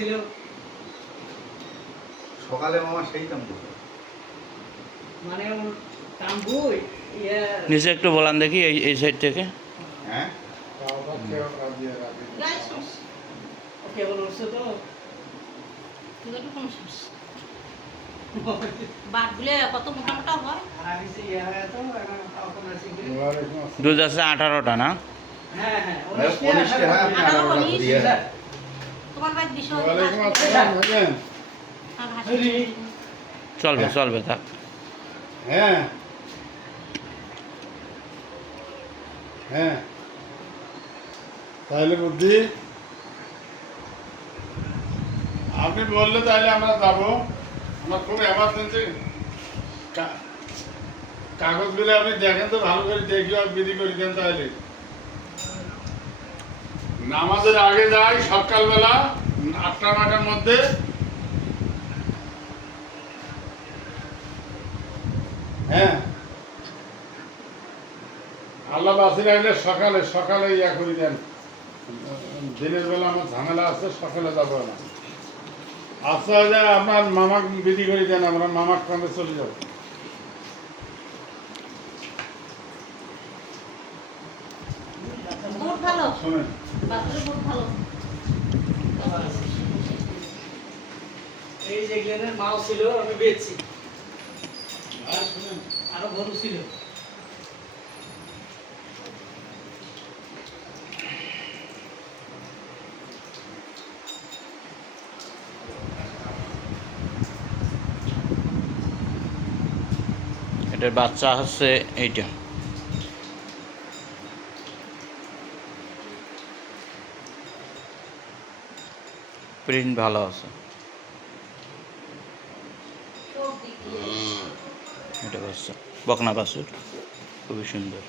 ছিল সকালে মামা সেই করতো। মানে ওর তাম্বু ইয়ে। নিচে একটু বলান দেখি এই এই সাইড থেকে। হ্যাঁ? হয় ইয়ে হয়ে দুধ আছে আঠারোটা না? হ্যাঁ হ্যাঁ চলবে চলবে থাক। হ্যাঁ। হ্যাঁ। তাহলে বুদ্ধি। আপনি বললে তাহলে আমরা যাব। আমার খুব এমার্জেন্সি কাগজ কাগজগুলো আপনি দেখেন তো ভালো করে দেখি আর বিধি করে দেন তাহলে। নামাজের আগে যাই সকালবেলা আটটা নটার মধ্যে। হ্যাঁ। আল্লাহ বাসি রাখলে সকালে সকালে ইয়া করে দেন। দিনের বেলা আমার ঝামেলা আছে সকালে যাব না। আচ্ছা যে আপনার মামাক বিধি করে দেন আমরা মামার কামে চলে যাব। শোনেন। এই যে গ্লেনের মাও ছিল আমি বেচছি। আরও গরু ছিল। এটার বাচ্চা হচ্ছে এইটা। প্রিন্ট ভালো আছে। এটা বাচ্চা বকনা বাসুর খুবই সুন্দর।